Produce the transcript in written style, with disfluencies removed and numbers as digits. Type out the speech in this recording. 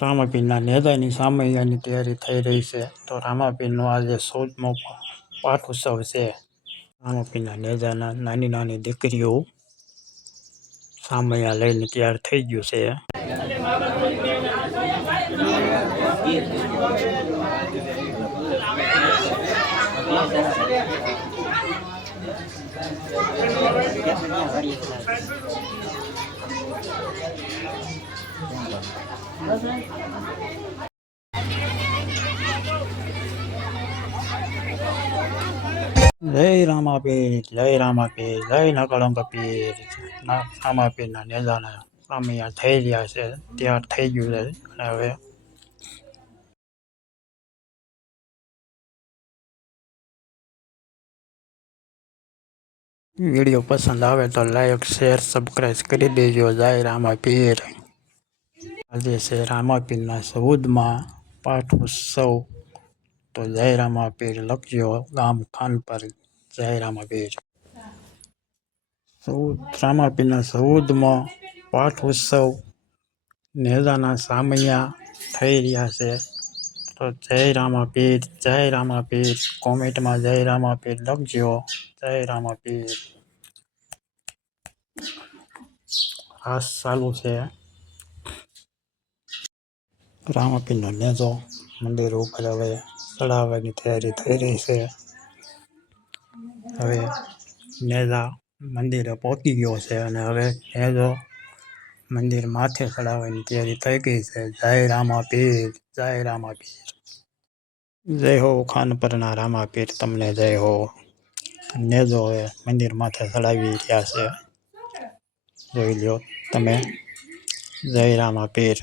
રામાપીરના નેજાની સામૈયાની તૈયારી થઈ રહી છે. તો રામાપીરનો આજે 14મો પાઠ ઉત્સવ છે. રામાપીરના નેજાના નાની નાની દીકરીઓ સામૈયા લઈને તૈયાર થઈ ગયું છે. જય રામાપીર, જય રામાપીર, જય નકળંગ પીર. રામાપીરના નેજાના સામૈયા થઈ રહ્યા છે, તૈયાર થઈ ગયું છે. અને હવે વિડીયો પસંદ આવે તો લાઈક, શેર, સબસ્ક્રાઈબ કરી દેજો. જય રામાપીર. આજે છે રામાપીરના 14મા પાઠ ઉત્સવ. તો જય રામાપીર લખજો. ગામ ખાનપર. જય રામાપીર. રામાપીરના 14મો પાઠ ઉત્સવ. નેજાના સામૈયા થઈ રહ્યા છે. તો જય રામાપીર, જય રામાપીર. કોમેન્ટમાં જય રામાપીર લખજો. જય રામાપીર. રાસ ચાલુ છે. રામાપીરનો નેજો મંદિર ઉપર હવે ચડાવવાની તૈયારી થઈ રહી છે. હવે નેજા મંદિરે પહોંચી ગયો છે અને હવે નેજો મંદિર માથે ચડાવવાની તૈયારી થઈ ગઈ છે. જય રામાપીર, જય રામાપીર. જય હો ખાનપરના રામાપીર, તમને જય હો. નેજો હવે મંદિર માથે ચડાવી રહ્યા છે. જોઈ લો તમે. જય રામાપીર.